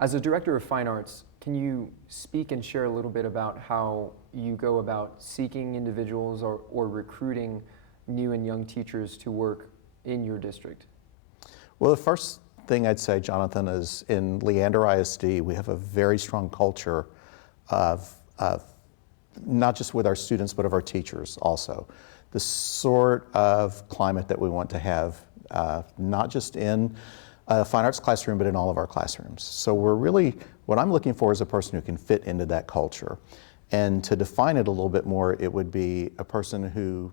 As a director of fine arts, can you speak and share a little bit about how you go about seeking individuals or recruiting new and young teachers to work in your district? Well, the first thing I'd say, Jonathan, is in Leander ISD, we have a very strong culture of not just with our students, but of our teachers also. The sort of climate that we want to have, not just in a fine arts classroom, but in all of our classrooms. So what I'm looking for is a person who can fit into that culture. And to define it a little bit more, it would be a person who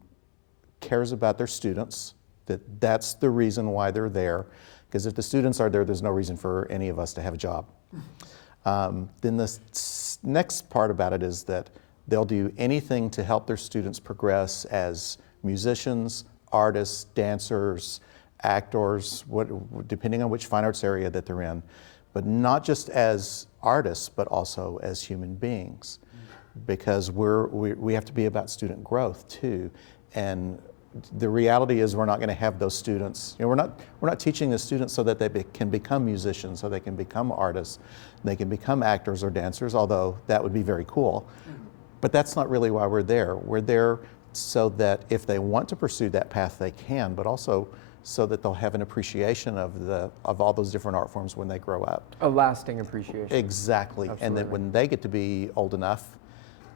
cares about their students, that's the reason why they're there. Because if the students are there, there's no reason for any of us to have a job. Then the next part about it is that they'll do anything to help their students progress as musicians, artists, dancers, actors, depending on which fine arts area that they're in, but not just as artists, but also as human beings, because we have to be about student growth too. And the reality is we're not going to have those students. We're not teaching the students so that they can become musicians, so they can become artists, they can become actors or dancers, although that would be very cool. But that's not really why we're there. We're there so that if they want to pursue that path, they can, but also so that they'll have an appreciation of all those different art forms when they grow up. A lasting appreciation. Exactly. Absolutely. And that when they get to be old enough,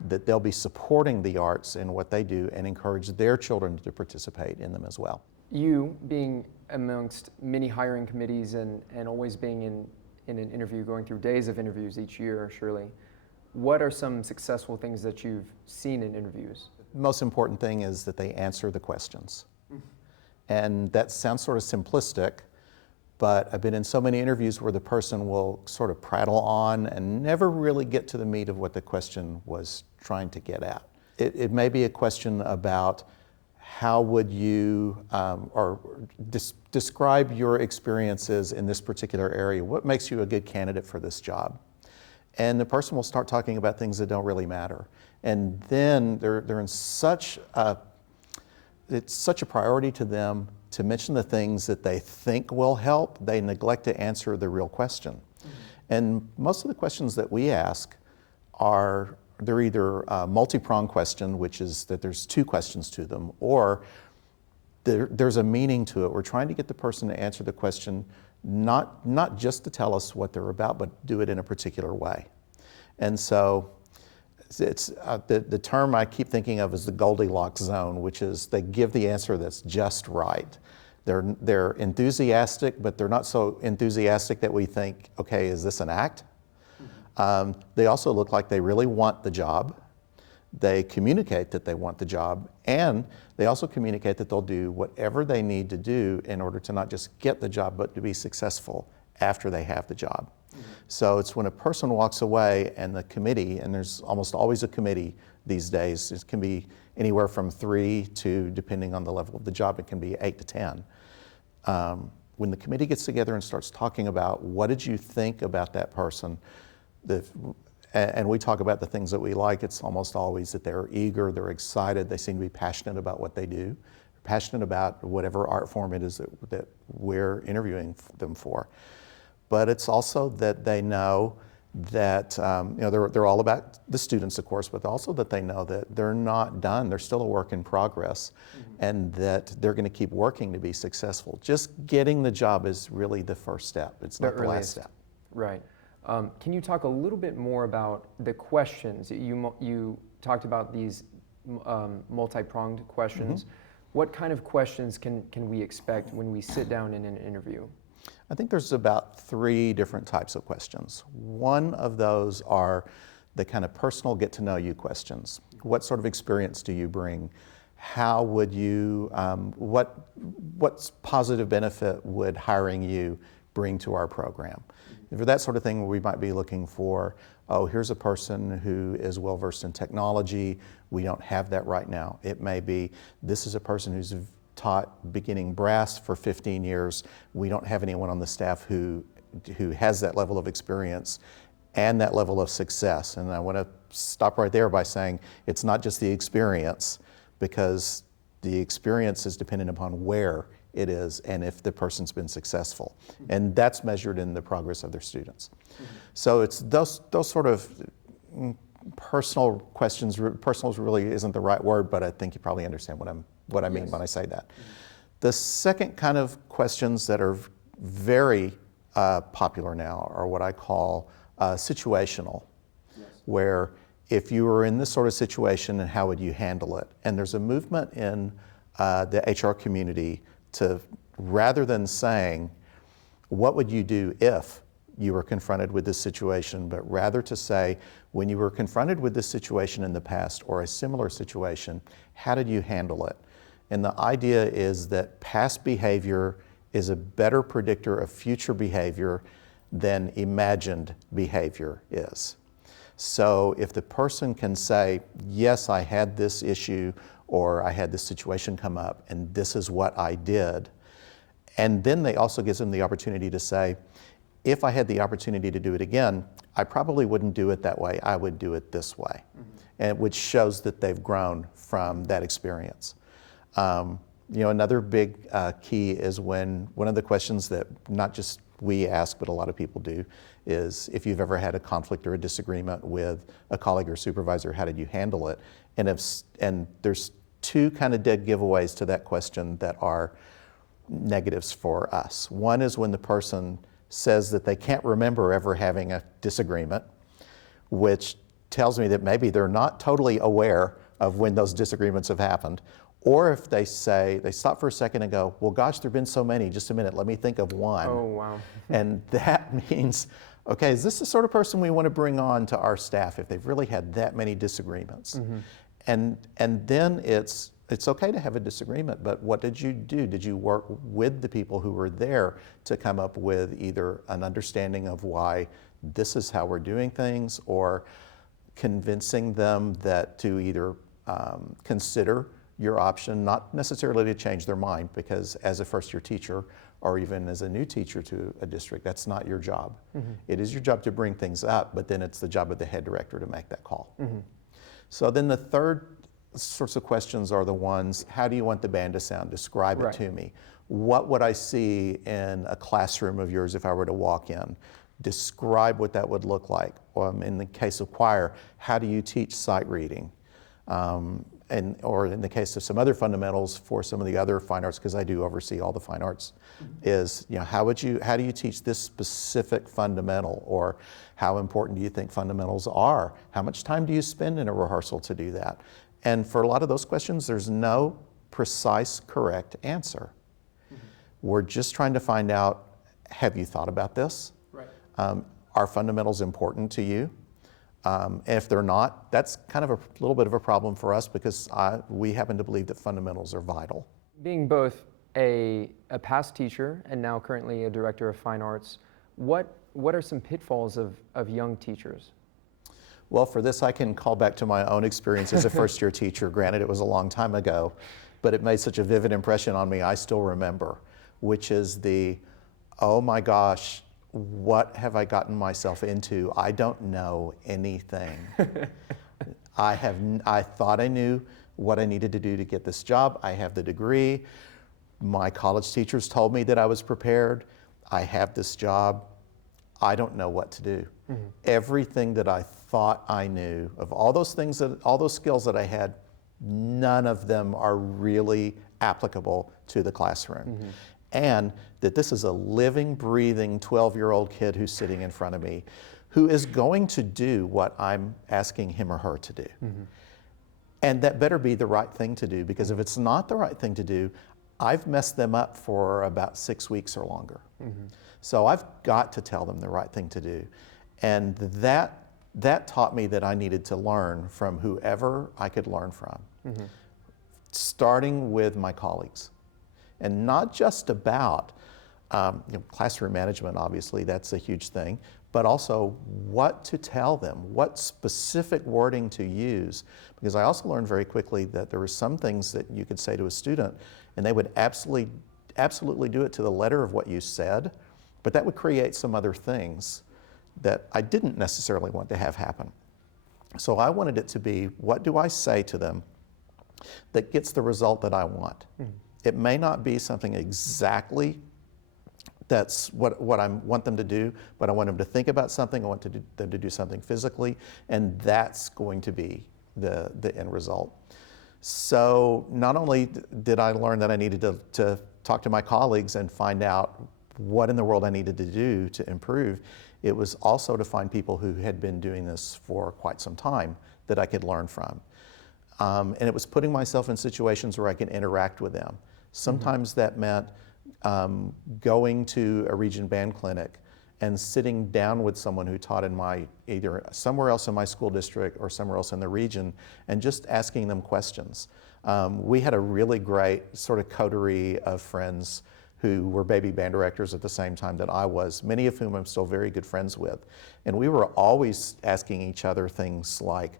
that they'll be supporting the arts in what they do and encourage their children to participate in them as well. You, being amongst many hiring committees and always being in an interview, going through days of interviews each year, surely, what are some successful things that you've seen in interviews? The most important thing is that they answer the questions. And that sounds sort of simplistic, but I've been in so many interviews where the person will sort of prattle on and never really get to the meat of what the question was trying to get at. It may be a question about how would you, describe your experiences in this particular area. What makes you a good candidate for this job? And the person will start talking about things that don't really matter. And then they're in it's such a priority to them to mention the things that they think will help. They neglect to answer the real question. And most of the questions that we ask they're either a multi-pronged question, which is that there's two questions to them, or there's a meaning to it. We're trying to get the person to answer the question not just to tell us what they're about, but do it in a particular way. And so it's the term I keep thinking of is the Goldilocks zone, which is they give the answer that's just right. They're enthusiastic, but they're not so enthusiastic that we think, okay, is this an act? They also look like they really want the job. They communicate that they want the job, and they also communicate that they'll do whatever they need to do in order to not just get the job, but to be successful after they have the job. So it's when a person walks away and the committee, and there's almost always a committee these days, it can be anywhere from 3 to, depending on the level of the job, it can be 8 to 10. When the committee gets together and starts talking about what did you think about that person, and we talk about the things that we like, it's almost always that they're eager, they're excited, they seem to be passionate about what they do, passionate about whatever art form it is that we're interviewing them for. But it's also that they know that they're all about the students, of course, but also that they know that they're not done. They're still a work in progress, and that they're going to keep working to be successful. Just getting the job is really the first step. It's not the last step. Right. Can you talk a little bit more about the questions? You talked about these multi-pronged questions. What kind of questions can we expect when we sit down in an interview? I think there's about 3 different types of questions. One of those are the kind of personal get-to-know-you questions. What sort of experience do you bring? How would you, what positive benefit would hiring you bring to our program? For that sort of thing, we might be looking for, here's a person who is well-versed in technology. We don't have that right now. It may be, this is a person who's taught beginning brass for 15 years. We don't have anyone on the staff who has that level of experience and that level of success. And I want to stop right there by saying it's not just the experience, because the experience is dependent upon where it is and if the person's been successful. And that's measured in the progress of their students. So it's those sort of personal questions. Personal really isn't the right word, but I think you probably understand what I mean when I say that. The second kind of questions that are very popular now are what I call situational, where if you were in this sort of situation, and how would you handle it? And there's a movement in the HR community to, rather than saying, what would you do if you were confronted with this situation, but rather to say, when you were confronted with this situation in the past or a similar situation, how did you handle it? And the idea is that past behavior is a better predictor of future behavior than imagined behavior is. So if the person can say, yes, I had this issue, or I had this situation come up, and this is what I did, and then they also gives them the opportunity to say, if I had the opportunity to do it again, I probably wouldn't do it that way, I would do it this way, and which shows that they've grown from that experience. Another big key is when one of the questions that not just we ask, but a lot of people do, is if you've ever had a conflict or a disagreement with a colleague or supervisor, how did you handle it? And there's two kind of dead giveaways to that question that are negatives for us. One is when the person says that they can't remember ever having a disagreement, which tells me that maybe they're not totally aware of when those disagreements have happened. Or if they stop for a second and go, well, gosh, there've been so many, just a minute, let me think of one. Oh, wow. And that means, okay, is this the sort of person we want to bring on to our staff if they've really had that many disagreements? And then it's okay to have a disagreement, but what did you do? Did you work with the people who were there to come up with either an understanding of why this is how we're doing things, or convincing them that to either consider your option, not necessarily to change their mind, because as a first-year teacher or even as a new teacher to a district, that's not your job. It is your job to bring things up, but then it's the job of the head director to make that call. So then the third sorts of questions are the ones, how do you want the band to sound? Describe it to me. What would I see in a classroom of yours if I were to walk in? Describe what that would look like. In the case of choir, how do you teach sight reading? Or in the case of some other fundamentals for some of the other fine arts, because I do oversee all the fine arts, is how do you teach this specific fundamental, or how important do you think fundamentals are? How much time do you spend in a rehearsal to do that? And for a lot of those questions, there's no precise, correct answer. We're just trying to find out, have you thought about this? Are fundamentals important to you? And if they're not, that's kind of a little bit of a problem for us, because we happen to believe that fundamentals are vital. Being both a past teacher and now currently a director of fine arts, what are some pitfalls of young teachers? Well, for this, I can call back to my own experience as a first-year teacher. Granted, it was a long time ago, but it made such a vivid impression on me, I still remember, which is oh my gosh, what have I gotten myself into? I don't know anything. I thought I knew what I needed to do to get this job. I have the degree. My college teachers told me that I was prepared. I have this job. I don't know what to do. Everything that I thought I knew, of all those things, all those skills that I had, none of them are really applicable to the classroom. And that this is a living, breathing 12-year-old kid who's sitting in front of me, who is going to do what I'm asking him or her to do. And that better be the right thing to do, because if it's not the right thing to do, I've messed them up for about 6 weeks or longer. So I've got to tell them the right thing to do. And that taught me that I needed to learn from whoever I could learn from, starting with my colleagues. And not just about classroom management, obviously, that's a huge thing, but also what to tell them, what specific wording to use. Because I also learned very quickly that there were some things that you could say to a student, and they would absolutely do it to the letter of what you said, but that would create some other things that I didn't necessarily want to have happen. So I wanted it to be, what do I say to them that gets the result that I want? It may not be something exactly that's what I want them to do, but I want them to think about something, I want them to do something physically, and that's going to be the end result. So not only did I learn that I needed to talk to my colleagues and find out what in the world I needed to do to improve, it was also to find people who had been doing this for quite some time that I could learn from. And it was putting myself in situations where I can interact with them. Sometimes that meant going to a region band clinic and sitting down with someone who taught in either somewhere else in my school district or somewhere else in the region, and just asking them questions. We had a really great sort of coterie of friends who were baby band directors at the same time that I was, many of whom I'm still very good friends with. And we were always asking each other things like,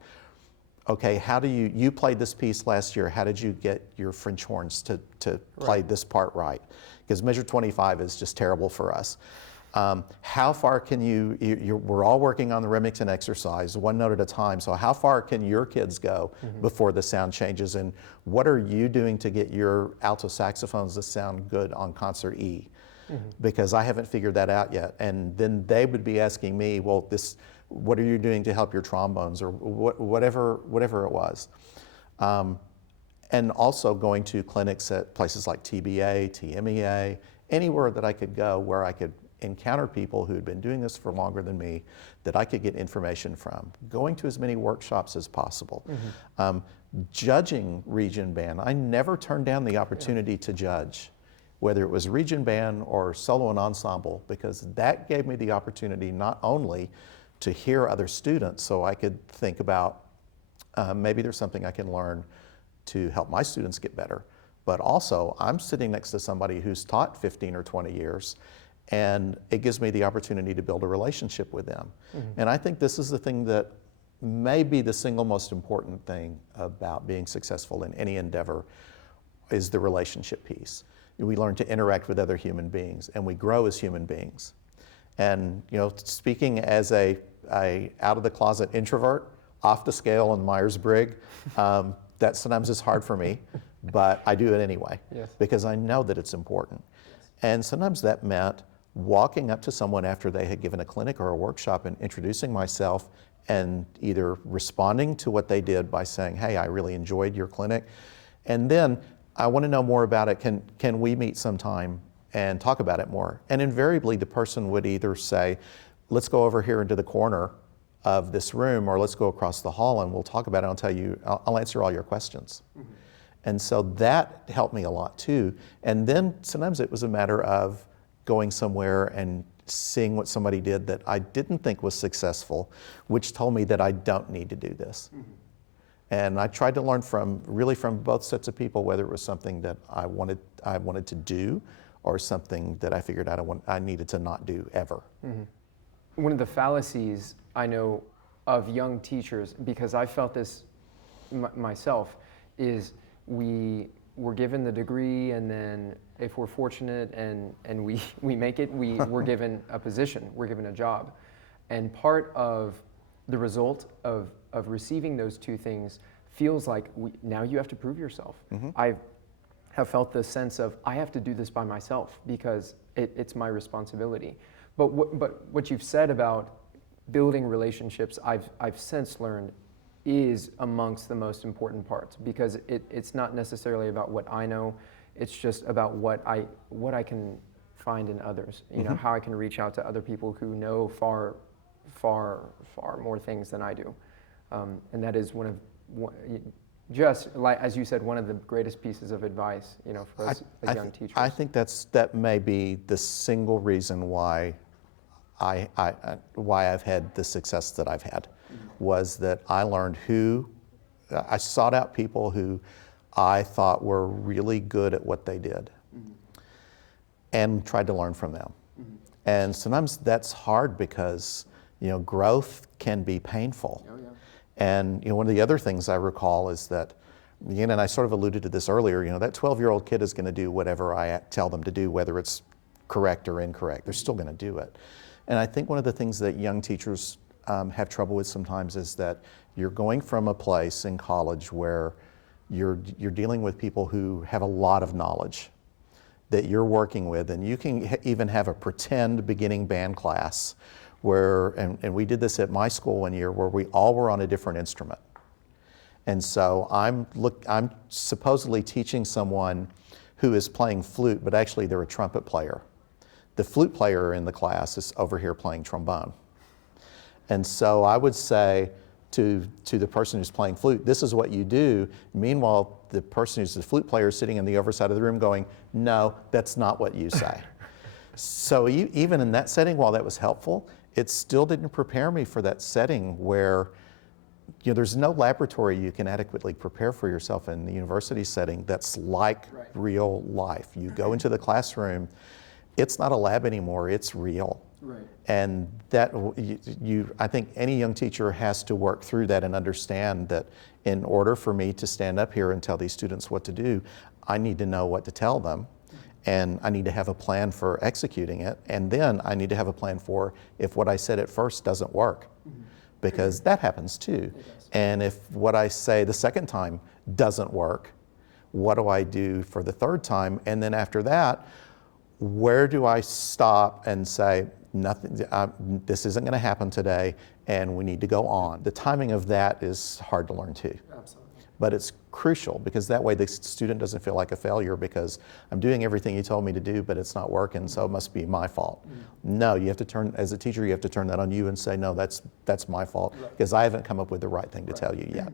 okay, how do you played this piece last year, how did you get your French horns to play this part right? Because measure 25 is just terrible for us. How far can we're all working on the remix and exercise, one note at a time, so how far can your kids go before the sound changes, and what are you doing to get your alto saxophones to sound good on concert E? Because I haven't figured that out yet. And then they would be asking me, well, what are you doing to help your trombones, or whatever it was. And also going to clinics at places like TBA, TMEA, anywhere that I could go where I could encounter people who had been doing this for longer than me that I could get information from. Going to as many workshops as possible. Judging region band. I never turned down the opportunity to judge, whether it was region band or solo and ensemble, because that gave me the opportunity not only to hear other students so I could think about maybe there's something I can learn to help my students get better, but also I'm sitting next to somebody who's taught 15 or 20 years, and it gives me the opportunity to build a relationship with them. And I think this is the thing that may be the single most important thing about being successful in any endeavor, is the relationship piece. We learn to interact with other human beings, and we grow as human beings. And speaking as a out of the closet introvert, off the scale in Myers-Briggs, that sometimes is hard for me, but I do it anyway, because I know that it's important. And sometimes that meant walking up to someone after they had given a clinic or a workshop and introducing myself, and either responding to what they did by saying, hey, I really enjoyed your clinic, and then I want to know more about it. Can we meet sometime and talk about it more? And invariably the person would either say, let's go over here into the corner of this room, or let's go across the hall and we'll talk about it. I'll answer all your questions. And so that helped me a lot too. And then sometimes it was a matter of going somewhere and seeing what somebody did that I didn't think was successful, which told me that I don't need to do this. And I tried to learn from both sets of people, whether it was something that I wanted to do, or something that I figured out I needed to not do ever. One of the fallacies I know of young teachers, because I felt this myself, is we're given the degree, and then if we're fortunate and we make it, we're given a position, we're given a job. And part of the result of receiving those two things feels like now you have to prove yourself. I have felt the sense of I have to do this by myself because it's my responsibility. But what you've said about building relationships, I've since learned is amongst the most important parts, because it's not necessarily about what I know, it's just about what I can find in others. How I can reach out to other people who know far more things than I do, and that is just like as you said, one of the greatest pieces of advice, for us as young teachers. I think that may be the single reason why I've had the success that I've had, was that I learned I sought out people who I thought were really good at what they did, and tried to learn from them. And sometimes that's hard because growth can be painful. And one of the other things I recall is that, and I sort of alluded to this earlier, that 12-year-old kid is going to do whatever I tell them to do, whether it's correct or incorrect. They're still going to do it. And I think one of the things that young teachers have trouble with sometimes is that you're going from a place in college where you're dealing with people who have a lot of knowledge that you're working with, and you can even have a pretend beginning band class where, and we did this at my school one year, where we all were on a different instrument. And so I'm supposedly teaching someone who is playing flute, but actually they're a trumpet player. The flute player in the class is over here playing trombone. And so I would say to the person who's playing flute, this is what you do. Meanwhile, the person who's the flute player is sitting on the other side of the room going, no, that's not what you say. So even in that setting, while that was helpful, it still didn't prepare me for that setting where there's no laboratory you can adequately prepare for yourself in the university setting that's like real life. You go into the classroom, it's not a lab anymore, it's real. Right. And that I think any young teacher has to work through that and understand that in order for me to stand up here and tell these students what to do, I need to know what to tell them. And I need to have a plan for executing it. And then I need to have a plan for if what I said at first doesn't work. Because that happens too. And if what I say the second time doesn't work, what do I do for the third time? And then after that, where do I stop and say, nothing, this isn't going to happen today, and we need to go on? The timing of that is hard to learn too. Absolutely. But it's crucial, because that way the student doesn't feel like a failure because I'm doing everything you told me to do, but it's not working, so it must be my fault. No, you have to turn, as a teacher, you have to turn that on you and say, no, that's my fault, because I haven't come up with the right thing to tell you yet.